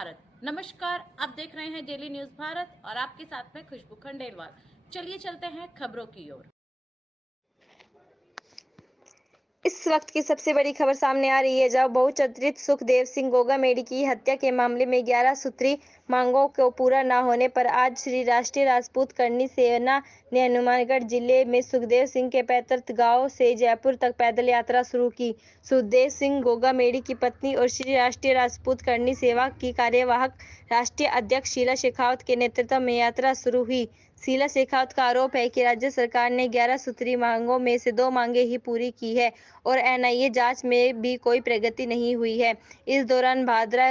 भारत। नमस्कार, आप देख रहे हैं डेली न्यूज भारत और आपके साथ में खुशबू खंडेलवाल। चलिए चलते हैं खबरों की ओर। इस वक्त की सबसे बड़ी खबर सामने आ रही है, जब बहुचर्चित सुखदेव सिंह गोगामेडी की हत्या के मामले में 11 सूत्री मांगों को पूरा न होने पर आज श्री राष्ट्रीय राजपूत करनी सेना ने हनुमानगढ़ जिले में सुखदेव सिंह के पैतृक गांव से जयपुर तक पैदल यात्रा शुरू की। सुखदेव सिंह गोगामेडी की पत्नी और श्री राष्ट्रीय राजपूत करनी सेवा की कार्यवाहक राष्ट्रीय अध्यक्ष शीला शेखावत के नेतृत्व में यात्रा शुरू हुई। शीला शेखावत का आरोप है कि राज्य सरकार ने 11 सूत्री मांगों में से 2 मांगे ही पूरी की है और एनआईए जांच में भी कोई प्रगति नहीं हुई है। इस दौरान भादरा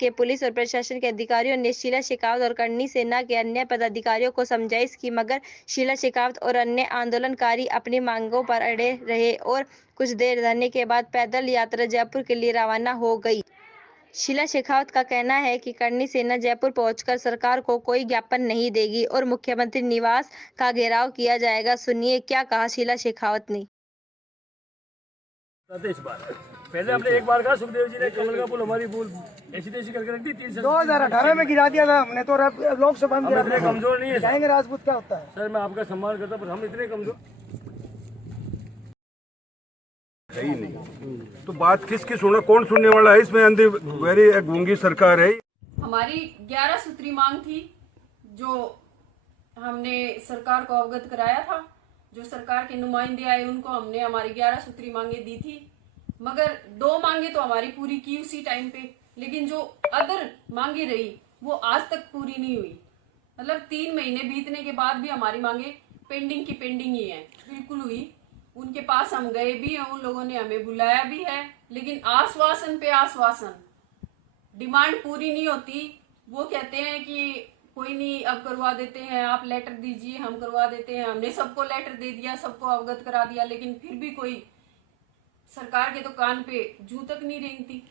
के पुलिस और प्रशासन के अधिकारियों ने शीला शेखावत और करनी सेना के अन्य पदाधिकारियों को समझाइश की, मगर शीला शेखावत और अन्य आंदोलनकारी अपनी मांगों पर अड़े रहे और कुछ देर रहने के बाद पैदल यात्रा जयपुर के लिए रवाना हो गई। शीला शेखावत का कहना है कि करनी सेना जयपुर पहुंचकर सरकार को कोई ज्ञापन नहीं देगी और मुख्यमंत्री निवास का घेराव किया जाएगा। सुनिए क्या कहा शीला शेखावत ने। इस बार पहले हमने एक बार कहा, सुखदेव जी ने कमल का पुल हमारी पुल ऐसी तैसी करके रख दी। 2018 में गिरा दिया था हमने, तो लोकसभा में इतने कमजोर नहीं है जाएंगे। राजपूत क्या होता है सर, मैं आपका सम्मान करता पर हम इतने कमजोर है ही नहीं। तो बात किसकी सुना, कौन सुनने वाला है इसमें? अंधी वेरी गूंगी सरकार है। हमारी 11 सूत्री मांग थी जो हमने सरकार को अवगत कराया था। जो सरकार के नुमाइंदे आए उनको हमने हमारी 11 सूत्री मांगे दी थी, मगर 2 मांगे तो हमारी पूरी की उसी टाइम पे, लेकिन जो अदर मांगे रही वो आज तक पूरी नहीं हुई। मतलब 3 महीने बीतने के बाद भी हमारी मांगे पेंडिंग की पेंडिंग ही है, बिल्कुल हुई। उनके पास हम गए भी हैं, उन लोगों ने हमें बुलाया भी है, लेकिन आश्वासन पे आश्वासन, डिमांड पूरी नहीं होती। वो कहते हैं कि कोई नहीं, अब करवा देते हैं, आप लेटर दीजिए, हम करवा देते हैं। हमने सबको लेटर दे दिया, सबको अवगत करा दिया, लेकिन फिर भी कोई सरकार के तो कान पे जू तक नहीं रेंगती।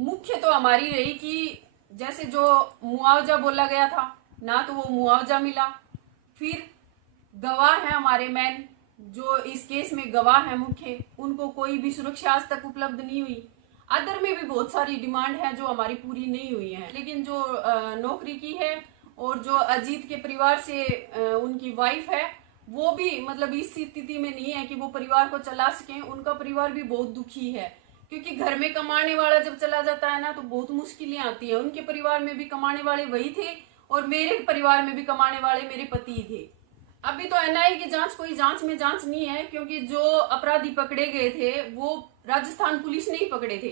मुख्य तो हमारी रही कि जैसे जो मुआवजा बोला गया था ना, तो वो मुआवजा मिला। फिर गवाह है हमारे मैन, जो इस केस में गवाह है मुख्य, उनको कोई भी सुरक्षा आज तक उपलब्ध नहीं हुई। अदर में भी बहुत सारी डिमांड है जो हमारी पूरी नहीं हुई है, लेकिन जो नौकरी की है और जो अजीत के परिवार से उनकी वाइफ है, वो भी मतलब इस स्थिति में नहीं है कि वो परिवार को चला सकें। उनका परिवार भी बहुत दुखी है, क्योंकि घर में कमाने वाला जब चला जाता है ना, तो बहुत मुश्किलें आती है। उनके परिवार में भी कमाने वाले वही थे और मेरे परिवार में भी कमाने वाले मेरे पति थे। अभी तो एनआईए की जांच, कोई जांच में जांच नहीं है, क्योंकि जो अपराधी पकड़े गए थे वो राजस्थान पुलिस ने ही पकड़े थे।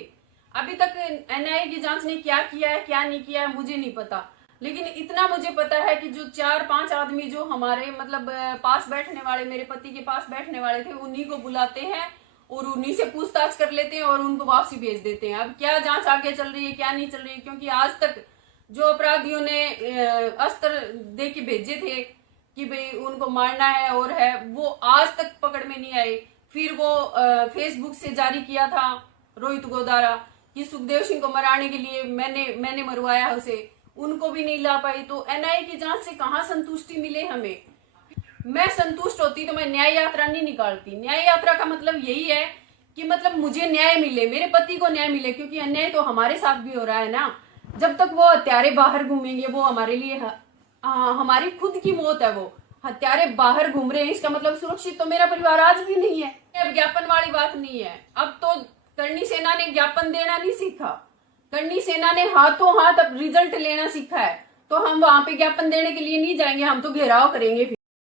अभी तक एनआईए की जांच ने क्या किया है क्या नहीं किया है मुझे नहीं पता, लेकिन इतना मुझे पता है कि जो 4-5 आदमी जो हमारे मतलब पास बैठने वाले, मेरे पति के पास बैठने वाले थे, उन्हीं को बुलाते हैं और उन्हीं से पूछताछ कर लेते हैं और उनको वापसी भेज देते हैं। अब क्या जांच आगे चल रही है क्या नहीं चल रही है, क्योंकि आज तक जो अपराधियों ने अस्त्र दे के भेजे थे कि भाई उनको मारना है और है, वो आज तक पकड़ में नहीं आए। फिर वो फेसबुक से जारी किया था रोहित गोदारा कि सुखदेव सिंह को मराने के लिए मैंने मरवाया उसे, उनको भी नहीं ला पाई। तो एनआईए की जांच से कहाँ संतुष्टि मिले हमें? मैं संतुष्ट होती तो मैं न्याय यात्रा नहीं निकालती। न्याय यात्रा का मतलब यही है कि मतलब मुझे न्याय मिले, मेरे पति को न्याय मिले, क्योंकि अन्याय तो हमारे साथ भी हो रहा है ना। जब तक वो हत्यारे बाहर घूमेंगे, वो हमारे लिए हमारी खुद की मौत है। वो हत्यारे बाहर घूम रहे हैं, इसका मतलब सुरक्षित तो मेरा परिवार आज भी नहीं है। अब ज्ञापन वाली बात नहीं है। अब तो करनी सेना ने ज्ञापन देना नहीं सीखा, करनी सेना ने हाथों हाथ अब रिजल्ट लेना सीखा है। तो हम वहां पे ज्ञापन देने के लिए नहीं जाएंगे, हम तो घेराव करेंगे।